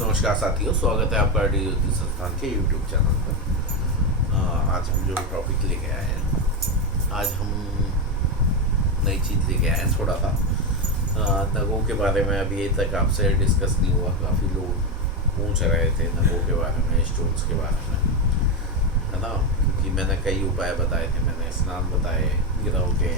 नमस्कार साथियों, स्वागत है आपका डी ज्योति संस्थान के यूट्यूब चैनल पर। आज हम जो टॉपिक लेके आए हैं, आज हम नई चीज़ लेके आए हैं। थोड़ा सा नगों के बारे में अभी तक आपसे डिस्कस नहीं हुआ। काफ़ी लोग पूछ रहे थे नगों के बारे में, स्टोन्स के बारे में, है ना। क्योंकि मैंने कई उपाय बताए थे, मैंने स्नान बताए, ग्रहों के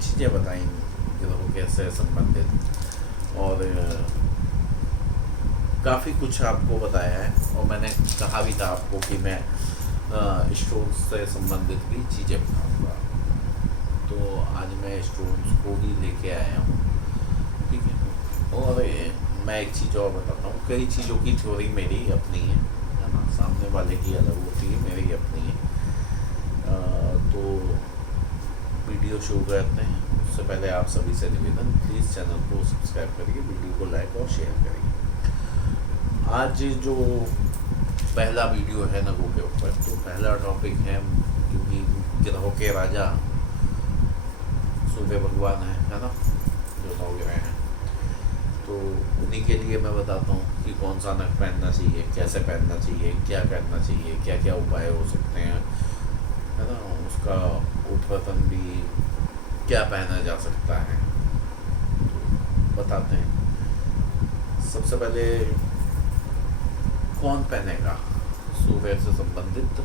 चीज़ें बताई, ग्रहों के से संबंधित, और काफ़ी कुछ आपको बताया है। और मैंने कहा भी था आपको कि मैं स्टोन्स से संबंधित भी चीज़ें बताऊँगा। तो आज मैं स्टोन्स को ही लेके आया हूँ, ठीक है। और मैं एक चीज़ और बताता हूँ। कई चीज़ों की थ्योरी मेरी अपनी है ना, सामने वाले की अलग होती है, मेरी अपनी है। तो वीडियो शुरू करते हैं। उससे पहले आप सभी से निवेदन, प्लीज़ चैनल को सब्सक्राइब करिए, वीडियो को लाइक और शेयर करिए। आज जो पहला वीडियो है नगों के ऊपर, तो पहला टॉपिक है, क्योंकि ग्रहों के राजा सूर्य भगवान है ना, जो नौ ग्रह हैं, तो उन्हीं के लिए मैं बताता हूँ कि कौन सा नग पहनना चाहिए, कैसे पहनना चाहिए, क्या करना चाहिए, क्या क्या उपाय हो सकते हैं, है ना। उसका उत्पादन भी क्या पहना जा सकता है, तो बताते हैं। सबसे पहले कौन पहनेगा सूर्य से संबंधित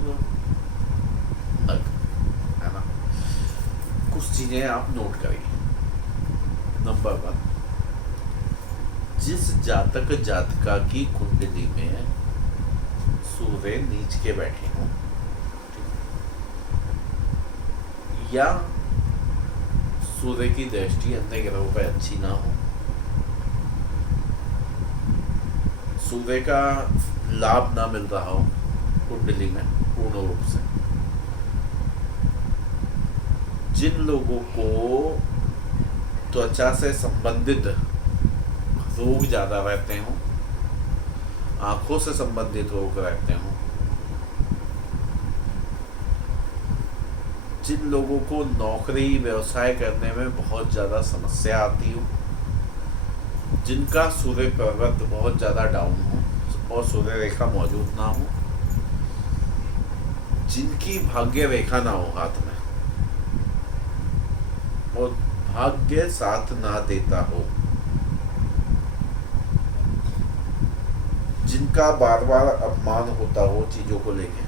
नग, है ना। कुछ चीज़ें आप नोट करिए। नंबर 1, जिस जातक जातिका की कुंडली में सूर्य नीच के बैठे हों, या सूर्य की दृष्टि अन्य ग्रहों पर अच्छी ना हो, सूर्य का लाभ ना मिल रहा हो कुंडली में पूर्ण रूप से, जिन लोगों को त्वचा से संबंधित रोग ज़्यादा रहते हों, आंखों से संबंधित रोग रहते हों, जिन लोगों को नौकरी व्यवसाय करने में बहुत ज़्यादा समस्या आती हो, जिनका सूर्य पर्वत बहुत ज़्यादा डाउन हो और सूर्य रेखा मौजूद ना हो, जिनकी भाग्य रेखा ना हो हाथ में और भाग्य साथ ना देता हो, जिनका बार बार अपमान होता हो चीजों को लेके,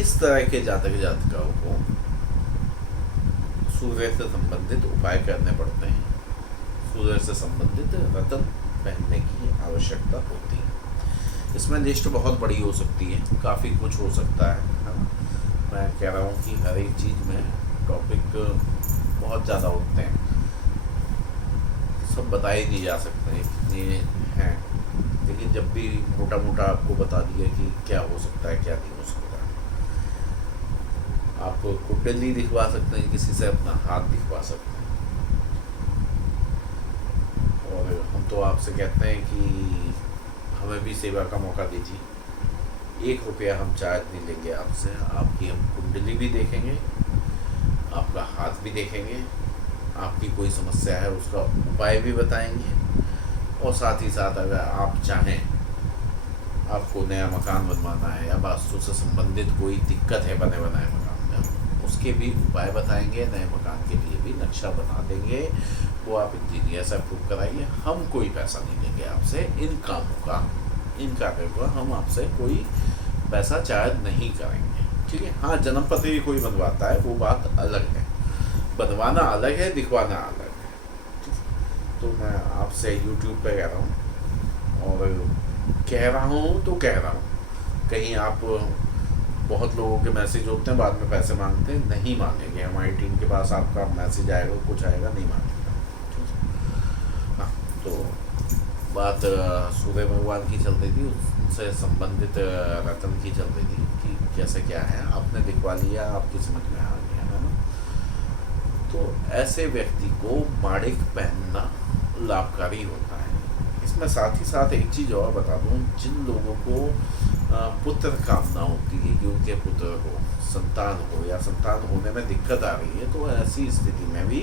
इस तरह के जातक जातिकाओं को सूर्य से संबंधित उपाय करने पड़ते हैं। सूर्य से संबंधित रत्न पहनने की आवश्यकता होती है। इसमें लिस्ट बहुत बड़ी हो सकती है, काफ़ी कुछ हो सकता है ना। मैं कह रहा हूँ कि हर एक चीज़ में टॉपिक बहुत ज़्यादा होते हैं, सब बताए नहीं जा सकते इतने हैं। लेकिन जब भी मोटा मोटा आपको बता दिया कि क्या हो सकता है, क्या नहीं हो सकता। आप कुंडली दिखवा सकते हैं, किसी से अपना हाथ दिखवा सकते हैं। और हम तो आपसे कहते हैं कि हमें भी सेवा का मौका दीजिए। 1 रुपया हम चार्ज नहीं लेंगे आपसे। आपकी हम कुंडली भी देखेंगे, आपका हाथ भी देखेंगे, आपकी कोई समस्या है उसका उपाय भी बताएंगे, और साथ ही साथ अगर आप चाहें, आपको नया मकान बनवाना है या वास्तु से संबंधित कोई दिक्कत है बने बनाए मकान में, उसके भी उपाय बताएंगे। नए मकान के लिए भी नक्शा बना देंगे, वो आप इंजीनियर से अप्रूव कराइए। हम कोई पैसा नहीं लेंगे आपसे इन कामों का, इन कार्यों का हम आपसे कोई पैसा चार्ज नहीं करेंगे, ठीक है। हाँ, जन्म पत्र भी कोई बनवाता है, वो बात अलग है। बनवाना अलग है, दिखवाना अलग है। तो मैं आपसे यूट्यूब पे कह रहा हूँ, और कह रहा हूँ तो कह रहा हूँ, कहीं आप, बहुत लोगों के मैसेज होते हैं बाद में पैसे मांगते हैं, नहीं मांगेंगे। हमारी टीम के पास आपका मैसेज आएगा, कुछ आएगा, नहीं मांगेगा। हाँ, तो बात सूर्य भगवान की चल रही थी, उससे संबंधित रतन की चल रही थी कि कैसे क्या है। आपने दिखवा लिया, आपकी समझ में आ गया, है ना। तो ऐसे व्यक्ति को माणिक पहनना लाभकारी होता है। इसमें साथ ही साथ एक चीज़ और बता दूं, जिन लोगों को पुत्र कामना होती है कि उनके पुत्र हो, संतान हो, या संतान होने में दिक्कत आ रही है, तो ऐसी स्थिति में भी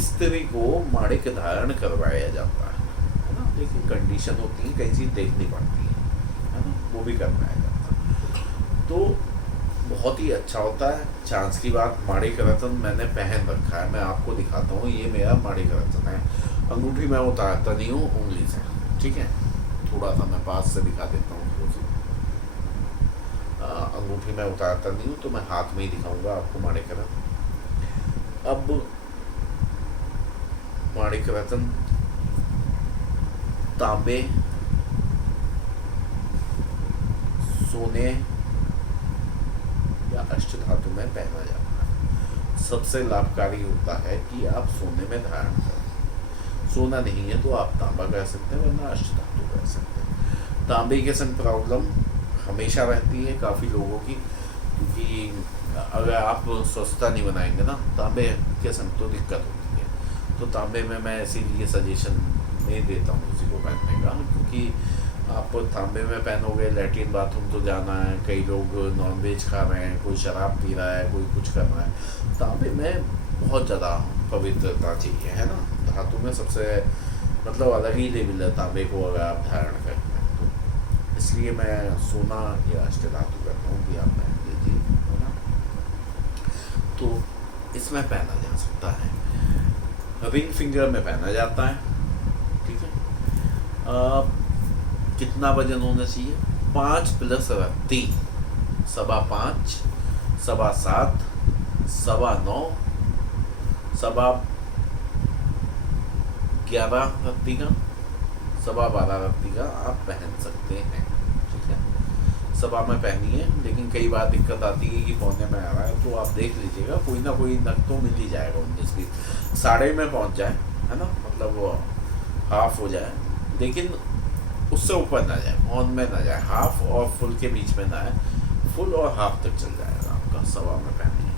स्त्री को माणिक धारण करवाया जाता है ना। लेकिन कंडीशन होती है, कई चीज़ देखनी पड़ती है ना, वो भी करवाया जाता है। तो बहुत ही अच्छा होता है। चांस की बात, माणिक रत्न मैंने पहन रखा है, मैं आपको दिखाता हूँ। ये मेरा माणिक रत्न है। अंगूठी मैं उतारता नहीं हूँ उंगली से, ठीक है। थोड़ा सा मैं पास से दिखा देता हूँ। अंगूठी मैं उतारता नहीं हूँ, तो मैं हाथ में ही दिखाऊंगा आपको माणिक रत्न। अब माणिक रत्न तांबे, सोने या अष्ट धातु में पहना जाता है। सबसे लाभकारी होता है कि आप सोने में धारण करें। सोना नहीं है तो आप तांबा कह सकते हैं, वरना अष्ट धातु कह सकते हैं। तांबे के संग प्रॉब्लम हमेशा रहती है काफ़ी लोगों की, क्योंकि अगर आप स्वच्छता नहीं बनाएंगे ना, तांबे के संग तो दिक्कत होती है। तो तांबे में मैं इसीलिए सजेशन नहीं देता हूँ किसी को पहनने का, क्योंकि आप तांबे में पहनोगे, लैट्रिन बाथरूम तो जाना है, कई लोग नॉनवेज खा रहे हैं, कोई शराब पी रहा है, कोई कुछ कर रहा है। तांबे में बहुत ज़्यादा पवित्रता चाहिए, है ना। धातु में सबसे मतलब अलग ही लेवल है तांबे को अगर आप धारण करते हैं तो। इसलिए मैं सोना या अष्ट धातु कहता हूँ कि आप पहन लीजिए, है ना। तो इसमें पहना जा सकता है। रिंग फिंगर में पहना जाता है, ठीक है। कितना वजन होना चाहिए? 5 + रत्ती, 5.25, 7.25, 9.25, 11.25 रत्ती का, 12.25 रत्ती का आप पहन सकते हैं, ठीक है। सवा में पहनिए, लेकिन कई बार दिक्कत आती है कि पौने में आ रहा है, तो आप देख लीजिएगा, कोई ना कोई नग तो मिल ही जाएगा 19-20, साढ़े में पहुंच जाए, है ना, मतलब वो हाफ हो जाए, लेकिन उससे ऊपर ना जाए, ऑन में ना जाए, हाफ और फुल के बीच में ना आए, फुल और हाफ तक चल जाएगा आपका, सवा में पहनिए।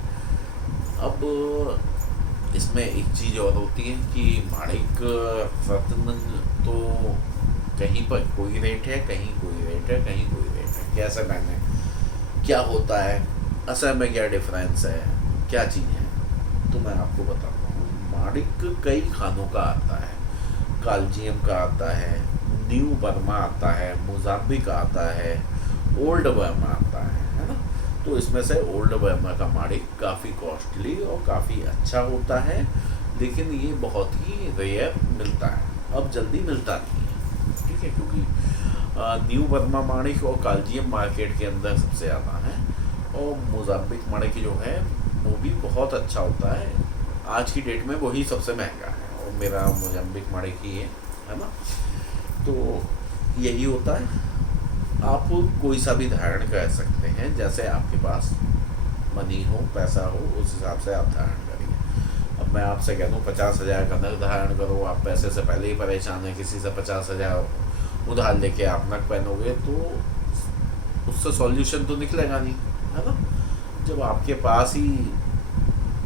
अब इसमें एक चीज़ और होती है कि माणिक रत्न तो कहीं पर कोई रेट है, कहीं कोई रेट है, कहीं कोई रेट है। कैसे पहने, क्या होता है, असल में क्या डिफरेंस है, क्या चीज़ है, तो मैं आपको बताता हूँ। माणिक कई खानों का आता है, कालजियम का आता है, न्यू बर्मा आता है, मोजाम्बिक आता है, ओल्ड बर्मा आता है ना। तो इसमें से ओल्ड बर्मा का माणिक काफ़ी कॉस्टली और काफ़ी अच्छा होता है, लेकिन ये बहुत ही रेयर मिलता है, अब जल्दी मिलता नहीं है, ठीक है। क्योंकि न्यू बर्मा माणिक और कालजियम मार्केट के अंदर सबसे ज़्यादा है, और मोजाम्बिक माणिक जो है वो भी बहुत अच्छा होता है। आज की डेट में वही सबसे महंगा है, और मेरा मोजाम्बिक माणिक ही है ना। तो यही होता है, आप कोई सा भी धारण कर सकते हैं, जैसे आपके पास मनी हो, पैसा हो, उस हिसाब से आप धारण करिए। अब मैं आपसे कह दूँ 50,000 का नग धारण करो, आप पैसे से पहले ही परेशान हैं, किसी से 50,000 उधार लेके आप नग पहनोगे तो उससे सॉल्यूशन तो निकलेगा नहीं, है ना। जब आपके पास ही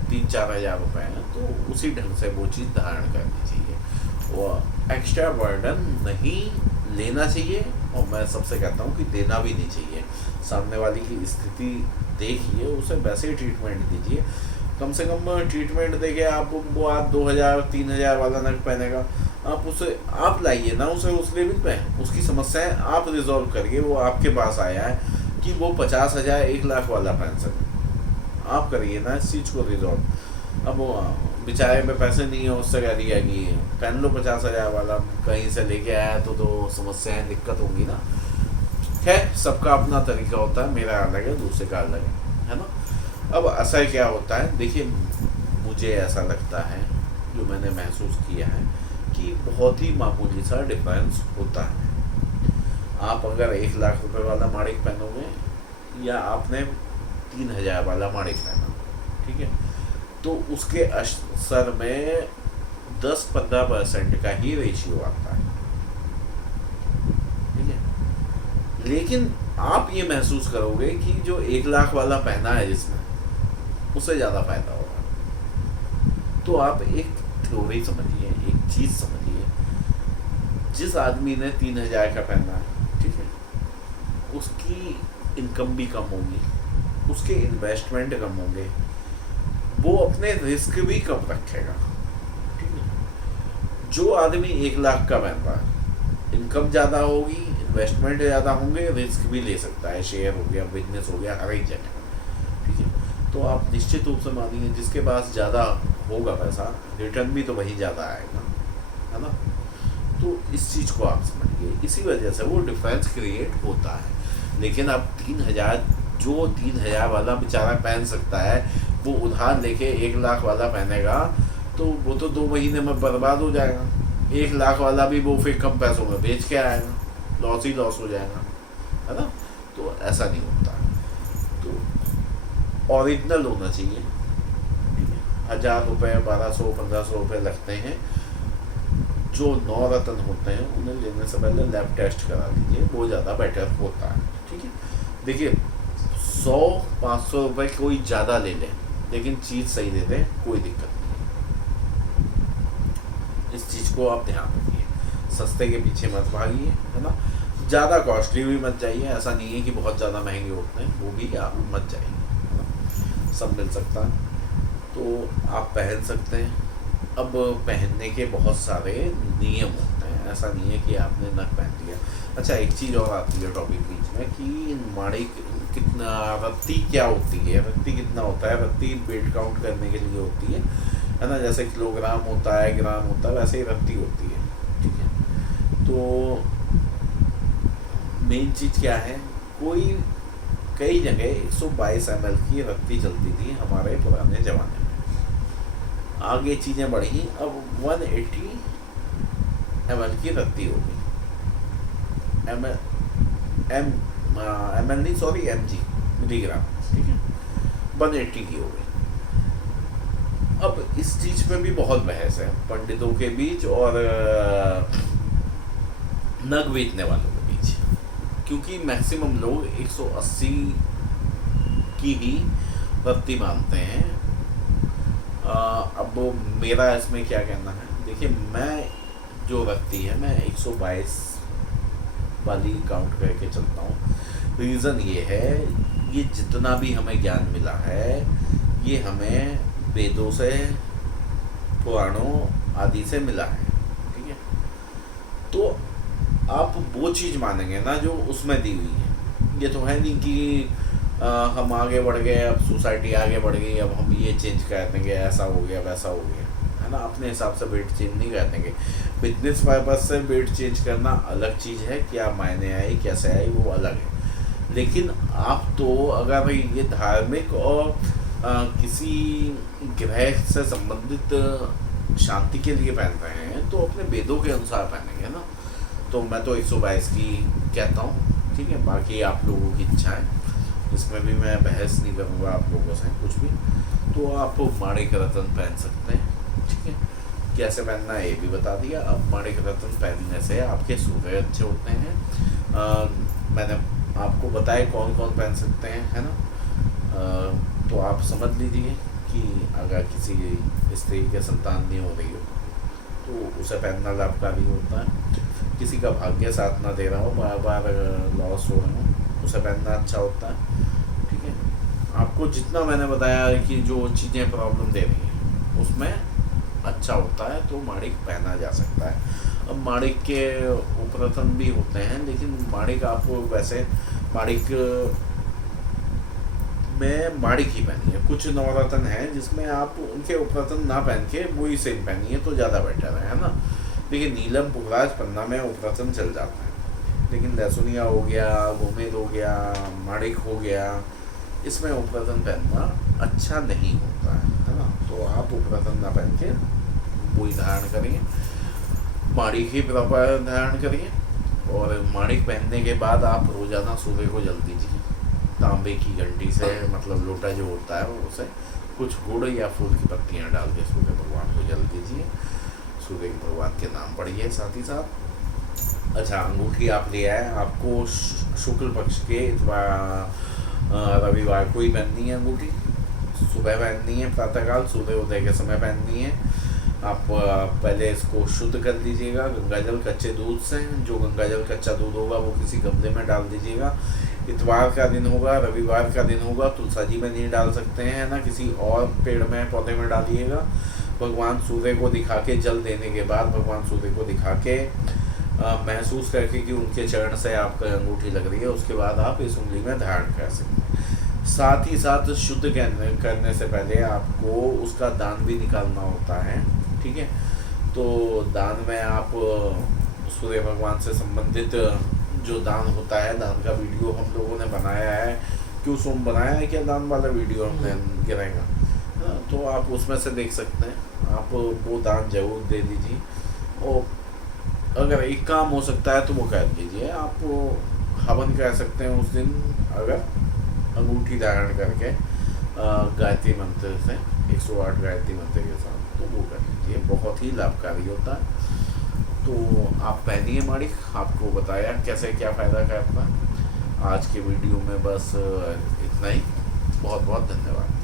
3-4 हज़ार रुपये हैं, तो उसी ढंग से वो चीज़ धारण करनी चाहिए, वो एक्स्ट्रा बर्डन नहीं लेना चाहिए, और मैं सबसे कहता हूँ कि देना भी नहीं चाहिए। सामने वाली की स्थिति देखिए, उसे वैसे ही ट्रीटमेंट दीजिए। कम से कम ट्रीटमेंट देके आप वो 2,000-3,000 वाला नग पहनेगा, आप उसे आप लाइए ना, उसे उस लेवल पे उसकी समस्याएं आप रिजॉल्व करिए। वो आपके पास आया है कि वो 50,000 1,00,000 वाला पहन सके, आप करिए ना इस चीज़ को रिजॉल्व। अब वो बेचारे पे पैसे नहीं है, उससे कह दिया कि पहन लो 50,000 वाला, कहीं से लेके आया तो समस्याएं दिक्कत होंगी ना। खैर, सबका अपना तरीका होता है, मेरा अलग है, दूसरे का अलग है ना। अब असर क्या होता है, देखिए, मुझे ऐसा लगता है, जो मैंने महसूस किया है, कि बहुत ही मामूली सा डिफरेंस होता है। आप अगर 1,00,000 रुपये वाला माणिक पहनोगे, या आपने 3,000 वाला माणिक पहना, ठीक है, तो उसके असर में 10-15% का ही रेशियो आता है, ठीक है। लेकिन आप ये महसूस करोगे कि जो 1,00,000 वाला पहना है जिसमें, उससे ज़्यादा फायदा होगा। तो आप एक थ्योरी समझिए, एक चीज़ समझिए, जिस आदमी ने 3,000 का पहना है, ठीक है, उसकी इनकम भी कम होगी, उसके इन्वेस्टमेंट कम होंगे, वो अपने रिस्क भी कम रखेगा। ठीक है, जो आदमी 1 लाख का बन रहा है, इनकम ज़्यादा होगी, इन्वेस्टमेंट ज़्यादा होंगे, रिस्क भी ले सकता है, शेयर हो गया, बिजनेस हो गया, हर एक जगह। ठीक है, तो आप निश्चित रूप से मानिए जिसके पास ज़्यादा होगा पैसा, रिटर्न भी तो वही ज़्यादा आएगा, है ना। तो इस चीज़ को आप समझिए, इसी वजह से वो डिफरेंस क्रिएट होता है। लेकिन अब 3,000, जो 3,000 वाला बेचारा पहन सकता है, वो उधार लेके 1 लाख वाला पहनेगा तो वो तो 2 महीने में बर्बाद हो जाएगा। 1 लाख वाला भी वो फिर कम पैसों में बेच के आएगा, लॉस ही लॉस हो जाएगा, है ना। तो ऐसा नहीं होता, तो ओरिजिनल होना चाहिए। ठीक है, 1,000 रुपये, 1,200, 1,500 रुपये लगते हैं। जो 9 रत्न होते हैं उन्हें लेने से पहले लैब टेस्ट करा लीजिए, वो ज़्यादा बेटर होता है। ठीक है, देखिए 100-500 रुपये कोई ज़्यादा ले ले, लेकिन चीज़ सही दे दे, कोई दिक्कत नहीं। इस चीज़ को आप ध्यान रखिए, सस्ते के पीछे मत भागिए, है ना। ज़्यादा कॉस्टली भी मत जाइए, ऐसा नहीं है कि बहुत ज़्यादा महंगे होते हैं, वो भी आप मत जाइए, है ना। सब मिल सकता है, तो आप पहन सकते हैं। अब पहनने के बहुत सारे नियम होते हैं, ऐसा नहीं है कि आपने न पहन लिया। अच्छा, एक चीज़ और आती है टॉपिक बीच में कि माड़ी कितना, रत्ती क्या होती है, रत्ती कितना होता है। रत्ती वेट काउंट करने के लिए होती है ना। जैसे किलोग्राम होता है, ग्राम होता है, वैसे ही रत्ती होती है। ठीक है, तो मेन चीज़ क्या है, कई जगह 122 ml की रत्ती चलती थी हमारे पुराने ज़माने में। आगे चीज़ें बढ़ी, अब 180 ml की रत्ती हो गई। ml नहीं, सॉरी, mg, मिलीग्राम। ठीक है, 180 की हो गई। अब इस चीज़ पे भी बहुत बहस है पंडितों के बीच और नग बेचने वालों के बीच, क्योंकि मैक्सिमम लोग 180 की ही रत्ती मानते हैं। अब मेरा इसमें क्या कहना है, देखिए मैं जो रत्ती है, मैं 122 वाली काउंट करके चलता हूँ। रीज़न ये है, ये जितना भी हमें ज्ञान मिला है, ये हमें वेदों से, पुराणों आदि से मिला है। ठीक है, तो आप वो चीज़ मानेंगे ना जो उसमें दी हुई है। ये तो है नहीं कि हम आगे बढ़ गए, अब सोसाइटी आगे बढ़ गई, अब हम ये चेंज कर देंगे, ऐसा हो गया, वैसा हो गया, है ना। अपने हिसाब से वेट चेंज नहीं कर देंगे। बिजनेस पर्पज से वेट चेंज करना अलग चीज़ है, क्या मायने आई, कैसे आई, वो अलग है। लेकिन आप तो अगर ये धार्मिक और किसी ग्रह से संबंधित शांति के लिए पहन रहे हैं, तो अपने वेदों के अनुसार पहनेंगे ना। तो मैं तो 122 की कहता हूँ। ठीक है, बाकी आप लोगों की इच्छा है, इसमें भी मैं बहस नहीं करूँगा आप लोगों से कुछ भी। तो आप माणिक रत्न पहन सकते हैं। ठीक है, कैसे पहनना है ये भी बता दिया। अब माणिक रत्न पहनने से आपके सूर्य अच्छे होते हैं। मैंने आपको बताया कौन कौन पहन सकते हैं, है ना। तो आप समझ लीजिए कि अगर किसी स्त्री के संतान नहीं हो रही हो तो उसे पहनना लाभकारी होता है। किसी का भाग्य साथ ना दे रहा हो, बार बार लॉस हो रहा हो, उसे पहनना अच्छा होता है। ठीक है, आपको जितना मैंने बताया कि जो चीज़ें प्रॉब्लम दे रही हैं उसमें अच्छा होता है, तो माणिक पहना जा सकता है। अब माणिक के उपरतन भी होते हैं, लेकिन माणिक आपको वैसे माणिक में माणिक ही पहनिए। कुछ नवरत्न हैं जिसमें आप उनके उपरतन ना पहन के वही सेम पहनिए तो ज़्यादा बेटर है ना। देखिए नीलम, पुखराज, पन्ना में उपरतन चल जाता है, लेकिन लहसुनिया हो गया, गोमेद हो गया, माणिक हो गया, इसमें उपरतन पहनना अच्छा नहीं होता है ना। तो आप उपरतन ना पहन के वही धारण करिए, माणिक ही प्रॉपर धारण करिए। और माणिक पहनने के बाद आप रोज़ाना सूर्य को जल दीजिए तांबे की घंटी से, मतलब लोटा जो होता है उसे कुछ गुड़ या फूल की पत्तियां डाल के सूर्य भगवान को जल दीजिए। सूर्य भगवान के नाम पढ़िए साथ ही साथ। अच्छा, अंगूठी आप ले आए, आपको शुक्ल पक्ष के रविवार को ही पहननी है अंगूठी। सुबह पहननी है, प्रातःकाल सूर्योदय के समय पहननी है। आप पहले इसको शुद्ध कर लीजिएगा गंगाजल कच्चे दूध से। जो गंगाजल कच्चा दूध होगा वो किसी गमले में डाल दीजिएगा। इतवार का दिन होगा, रविवार का दिन होगा, तुलसा जी में नहीं डाल सकते हैं ना, किसी और पेड़ में पौधे में डालिएगा। भगवान सूर्य को दिखा के, जल देने के बाद भगवान सूर्य को दिखा के महसूस करके कि उनके चरण से आपका अंगूठी लग रही है, उसके बाद आप इस उंगली में धारण कर सकते हैं। साथ ही साथ शुद्ध करने से पहले आपको उसका दान भी निकालना होता है, ठीक है। तो दान में आप सूर्य भगवान से संबंधित जो दान होता है, दान का वीडियो हम लोगों ने बनाया है। क्यों सोम बनाया है क्या दान वाला वीडियो हमने गिराएगा, तो आप उसमें से देख सकते हैं। आप वो दान जरूर दे दीजिए, और अगर एक काम हो सकता है तो वो कर लीजिए। आप हवन कर सकते हैं उस दिन, अगर अंगूठी धारण करके गायत्री मंत्र से 108 गायत्री मंत्र के साथ, तो वो कर लीजिए, बहुत ही लाभकारी होता है। तो आप पहनिए माणिक, आपको बताया कैसे क्या फ़ायदा करता है। आज के वीडियो में बस इतना ही। बहुत बहुत धन्यवाद।